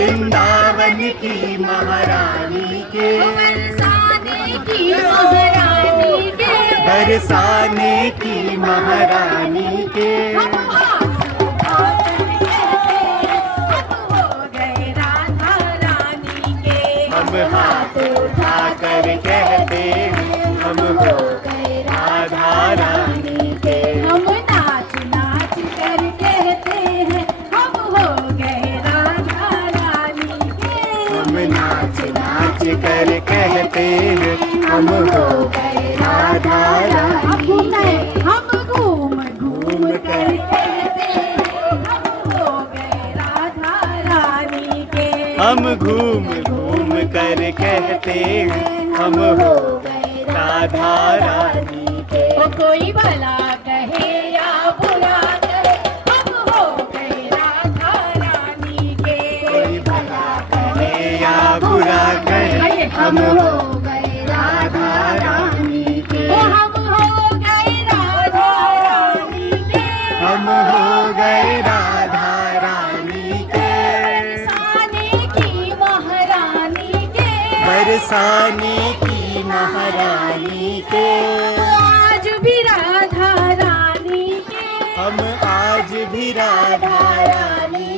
वृंदावन की महारानी के, बरसाने की महारानी के, बरसाने की महारानी के। हम हाथ उठा कर कहते हैं, हम हो गए राधा रानी के। हम नाच नाच कर कहते हैं, हम हो गए राधा रानी के। हम नाच नाच कर कहते हैं, हम हो गए राधा रानी के। हम घूम घूम कर कहते हैं, हम हो गए राधा रानी के। हम घूम घूम कर कहते हैं, हम हो गए राधा रानी के। वो कोई भला कहे या बुरा कहे, हम हो गए राधा रानी के। कोई भला कहे या बुरा कहे, हम हो गए राधा रानी के। वो हम हो गए राधा रानी के। हम हो गए राधा रानी के। बरसाने की महारानी के, बरसाने की महारानी के। आज भी राधा रानी के। हम आज भी राधा रानी